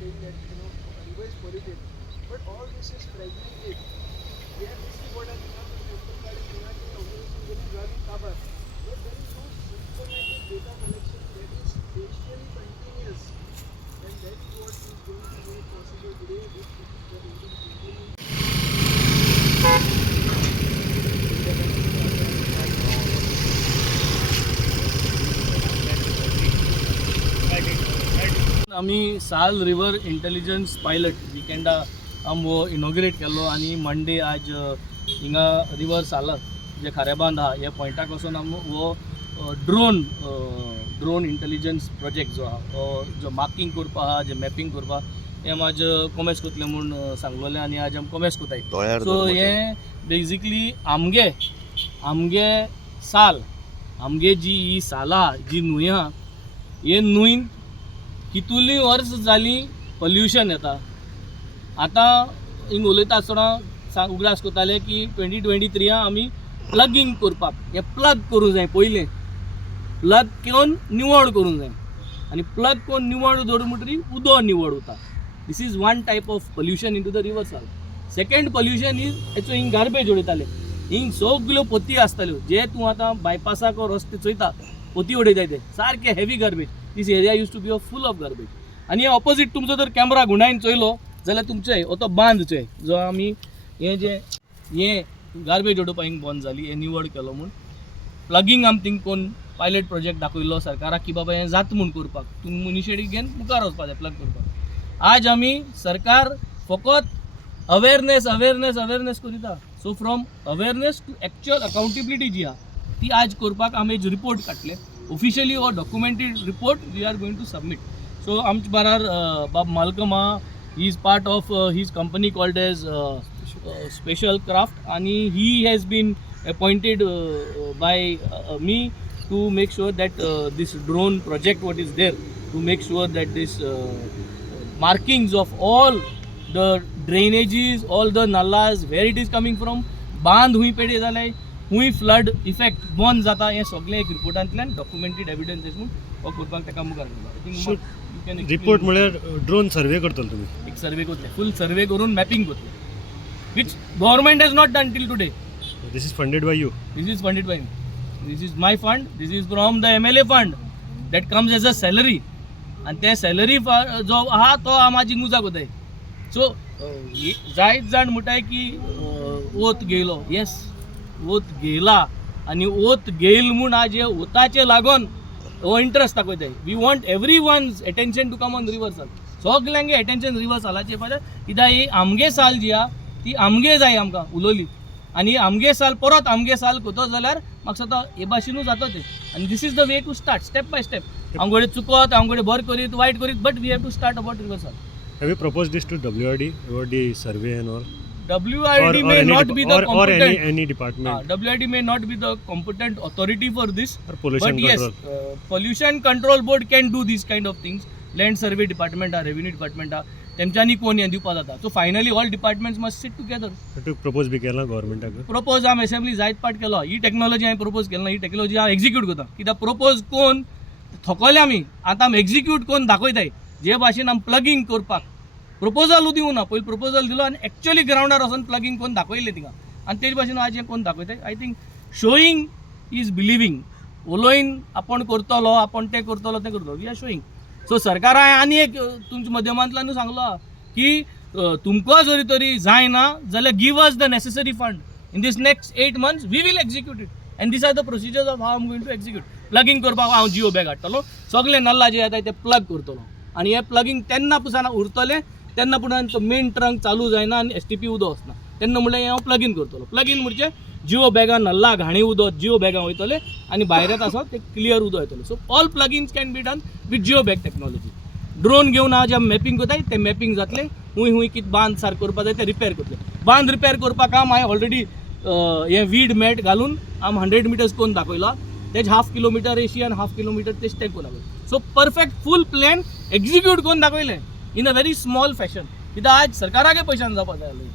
saying that river is polluted, but all this is fragmented. We have received what has become the temple garden, United Conservation Village, Garden Kabar, but there is no systematic data collection that is spatially continuous, and that is what is going to make possible today with the Indian people. आम्ही साल river intelligence pilot विकेंडा वो inaugurate केलो आणि Monday आज हिंगा river साला जे खारेबांद आहा ह्या पॉयंटाक वचून वो ड्रोन इंटेलिजन्स प्रोजेक्ट जो आहा जो मार्किंग करपा आहा जे मॅपिंग करपा हें म्हाजें कॉमेर्स कोतलें म्हूण सांगलोलें आनी आज आमी कॉमेर्स कोताय. सो हें बेजिकली आमगे साल आमगे जी ही साला जी न्हंय आहा हे न्हंयन कितुली वर्स जाली पोल्युशन येता. आतां हिंग उलयता आसतना उगडास कोताले की 2023 आमी प्लगिंग करपाक हें प्लग करूंक जाय. पयलें प्लग करून निवड करूंक जाय आनी प्लग करून निवड दवरून म्हणटरी उदो निवड उरता. This is one type of pollution into the river Sal. Second pollution is हेचो हिंग गार्बेज उडयताले. हिंग सगल्यो पोती आसताल्यो जे तूं आतां बायपासाक रस्ते चोयता पोती उडयताय ते सारके heavy garbage. This area use to be full of garbage. आनी ऑपोजीट तुमचो जर कॅमेरा घुंडायन चोयलो जाल्यार तुमचे हो तो बांद चोय जो आमी हे गार्बेज उडोवपाक हिंग बंद जाली हे निवड केलो म्हूण प्लगिंग आमी थिंग कोण पायलट प्रोजेक्ट दाखयल्लो सरकाराक की बाबा हें जाता म्हूण करपाक तुमी इनिशिएटीव घेवन मुखार वचपाक जाय प्लग करपाक. आज आमी सरकार फकत अवेरनेस करिता. So from awareness to actual accountability जी आहा ती आज करपाक आमी एक रिपोर्ट काडले ऑफिशियली और documented report we are going to submit. So आमचे बारार बाब मालकम आहा he is part of his company called as special craft आणि he has been appointed by me to make sure that this drone project what is there to make sure that this markings of all the drainages, all the nallas, where it is coming from, बांध हुई पेडे जाले हुई flood effect बंद जाता हे सगळे एक रिपोर्टांतल्यान डॉक्युमेंटेड एविडन्स म्हणून हो करपाक ताका मुखार घातला. रिपोर्ट म्हळ्यार ड्रोन सर्वे करतलो तुमी. एक सर्वे करतले फुल सर्वे करून मॅपिंग करतले which government has not done till today. This is funded by you. This is funded by me. This is my fund. This is from the MLA fund that comes as a salary आणि ते salary जो आहा तो माझी मुजा कोताय. So जायत जाण म्हणटाय की ओत गेलो. येस ओत गेला आणि ओत गेल म्हूण आज हे ओताचे लागून हो इंट्रस्ट दाखयताय. We want everyone's attention to come on river Sal. सगल्यांगे एटेन्शन रिवर सालाचे पाहिजे कित्याक ही आमगे साल जी आहा ती आमगे जाय आमकां उलोवली आनी आमगे साल परत आमगे साल कोतो जाल्यार म्हाका दिसता हे भाशेनूच जाता ते. आनी this is the way to start step by step. आमगडे चुकत आमगडे बर करीत वायट करीत but we have to start about river Sal. Have you proposed this to WRD about the survey and all? WRD may not be the competent. Any department. WRD may not be the competent authority for this. Or pollution but yes, control. Pollution control board can do these kind of things. Land survey department or revenue department तेमच्यांनी कोण हें दिवपा जाता. So finally all departments must sit together. To propose बी केला गव्हर्नमेंटाक. Propose आम assembly जायत part केलो. ही technology हांवें propose केलो ही टेक्नॉलॉजी हांव एक्झिक्यूट करता. कित्याक प्रोपोज कोण थकले आमी आतां आमी एक्झिक्यूट कोण दाखयताय जे भाशेन आमी प्लगिंग करपाक प्रपोजल दिवं ना. पयलीं प्रपोजल दिलो आनी एक्चुअली ग्राउंडार वचून प्लगिंग कोण दाखयलें थिंगा आनी तेजे भाशेन आज हें कोण दाखयताय. I think showing is believing. उलोवन आपण करतलो आपण तें करतलो वी आर शोईंग. सो सरकारान आनी एक तुमच्या माध्यमांतल्यान सांगलो की तुमकां जरी तरी जायना जाल्यार give us the necessary fund in these next 8 months we will execute it and these are the procedures of how I am going to execute. Plugging करपाक हांव जिओ बॅग हाडटलो सगळे नल्ला जे येताय ते प्लग करतलो आनी हे प्लगिंग तेन्ना पुसाना उरतले तेन्ना पुरान तो मेन ट्रंक चालू जायना आनी STP उदो वचना तेन्ना म्हणल्यार हांव प्लगिन करतलो. प्लगिन म्हणजे जिओ बॅगां नल्ला घाणी उदो जिओ बॅगां वयतले आनी भायर येता आसत ते क्लियर उदो येतले. So all plugins can be done with Jio bag technology. Drone घेवन हांव जे मॅपिंग कोताय ते मॅपिंग जातले. हुंय कितें बांद सारक करपा जाय ते रिपेर करतले. बांद रिपेर करपाक हांवें ऑलरेडी हें वीड मॅट घालून हांव 100 meters कोन दाखयला. तेज 1/2 kilometer एशी आनी 1/2 kilometer ते स्टेप कोन दाखयले. So perfect full plan execute कोन दाखयले in a very small fashion. कित्याक आज सरकाराके पयशान जावपा जाय आसलें.